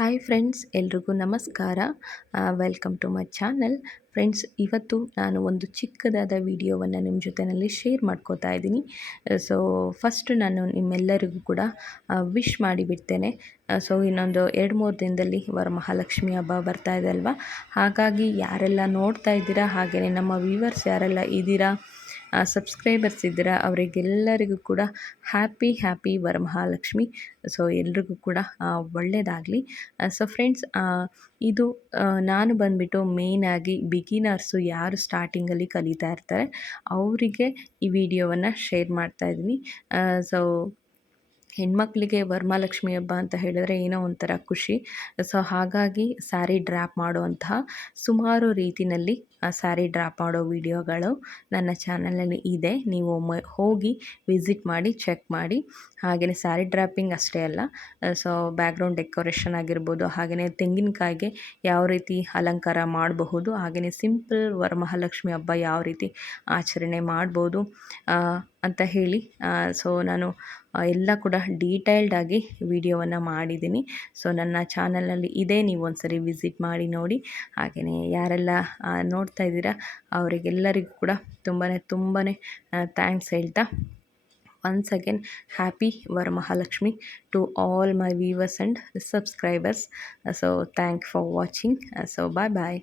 Hi friends ಎಲ್ರಿಗೂ ನಮಸ್ಕಾರ. Welcome to my channel friends ಇವತ್ತು ನಾನು ಒಂದು ಚಿಕ್ಕದಾದ ವಿಡಿಯೋವನ್ನು ನಿಮ್ಮ ಜೊತೆಯಲ್ಲಿ ಶೇರ್ ಮಾಡ್ಕೋತಾ ಇದ್ದೀನಿ. ಸೊ ಫಸ್ಟ್ ನಾನು ನಿಮ್ಮೆಲ್ಲರಿಗೂ ಕೂಡ ವಿಶ್ ಮಾಡಿಬಿಡ್ತೇನೆ. ಸೊ ಇನ್ನೊಂದು ಎರಡು ಮೂರು ದಿನದಲ್ಲಿ ವರಮಹಾಲಕ್ಷ್ಮಿ ಹಬ್ಬ ಬರ್ತಾ ಇದೆ ಅಲ್ವಾ? ಹಾಗಾಗಿ ಯಾರೆಲ್ಲ ನೋಡ್ತಾ ಇದ್ದೀರಾ ಹಾಗೆಯೇ ನಮ್ಮ ವ್ಯೂವರ್ಸ್ ಯಾರೆಲ್ಲ ಇದ್ದೀರಾ ಸಬ್ಸ್ಕ್ರೈಬರ್ಸ್ ಇದ್ದೀರಾ, ಅವರಿಗೆಲ್ಲರಿಗೂ ಕೂಡ ಹ್ಯಾಪಿ ಹ್ಯಾಪಿ ವರಮಹಾಲಕ್ಷ್ಮಿ. ಸೊ ಎಲ್ರಿಗೂ ಕೂಡ ಒಳ್ಳೆಯದಾಗಲಿ ಸೊ ಫ್ರೆಂಡ್ಸ್ ಇದು ನಾನು ಬಂದುಬಿಟ್ಟು ಮೇಯ್ನಾಗಿ ಬಿಗಿನರ್ಸು ಯಾರು ಸ್ಟಾರ್ಟಿಂಗಲ್ಲಿ ಕಲಿತಾ ಇರ್ತಾರೆ, ಅವರಿಗೆ ಈ ವಿಡಿಯೋವನ್ನು ಶೇರ್ ಮಾಡ್ತಾ ಇದ್ದೀನಿ. ಸೊ ಹೆಣ್ಮಕ್ಳಿಗೆ ವರಮಹಾಲಕ್ಷ್ಮಿ ಹಬ್ಬ ಅಂತ ಹೇಳಿದ್ರೆ ಏನೋ ಒಂಥರ ಖುಷಿ. ಸೊ ಹಾಗಾಗಿ ಸ್ಯಾರಿ ಡ್ರಾಪ್ ಮಾಡುವಂತಹ ಸುಮಾರು ರೀತಿಯಲ್ಲಿ ಸ್ಯಾರಿ ಡ್ರಾಪ್ ಮಾಡೋ ವಿಡಿಯೋಗಳು ನನ್ನ ಚಾನಲಲ್ಲಿ ಇದೆ. ನೀವು ಹೋಗಿ ವಿಸಿಟ್ ಮಾಡಿ, ಚೆಕ್ ಮಾಡಿ. ಹಾಗೆಯೇ ಸ್ಯಾರಿ ಡ್ರಾಪಿಂಗ್ ಅಷ್ಟೇ ಅಲ್ಲ, ಸೊ ಬ್ಯಾಕ್ಗ್ರೌಂಡ್ ಡೆಕೋರೇಷನ್ ಆಗಿರ್ಬೋದು ಹಾಗೆಯೇ ತೆಂಗಿನಕಾಯಿಗೆ ಯಾವ ರೀತಿ ಅಲಂಕಾರ ಮಾಡಬಹುದು ಹಾಗೆಯೇ ಸಿಂಪಲ್ ವರಮಹಾಲಕ್ಷ್ಮಿ ಹಬ್ಬ ಯಾವ ರೀತಿ ಆಚರಣೆ ಮಾಡ್ಬೋದು ಅಂತ ಹೇಳಿ ಸೊ ನಾನು ಎಲ್ಲ ಕೂಡ ಡೀಟೈಲ್ಡಾಗಿ ವಿಡಿಯೋವನ್ನು ಮಾಡಿದ್ದೀನಿ. ಸೊ ನನ್ನ ಚಾನಲಲ್ಲಿ ಇದೆ ನೀವು ಒಂದ್ಸರಿ ವಿಸಿಟ್ ಮಾಡಿ ನೋಡಿ. ಹಾಗೆಯೇ ಯಾರೆಲ್ಲ ನೋಡ್ತಾ ಇದ್ದೀರಾ, ಅವರಿಗೆಲ್ಲರಿಗೂ ಕೂಡ ತುಂಬಾ ತುಂಬಾ ಥ್ಯಾಂಕ್ಸ್ ಹೇಳ್ತಾ. Once again happy Varamahalakshmi to all my viewers and subscribers so thank for watching so bye bye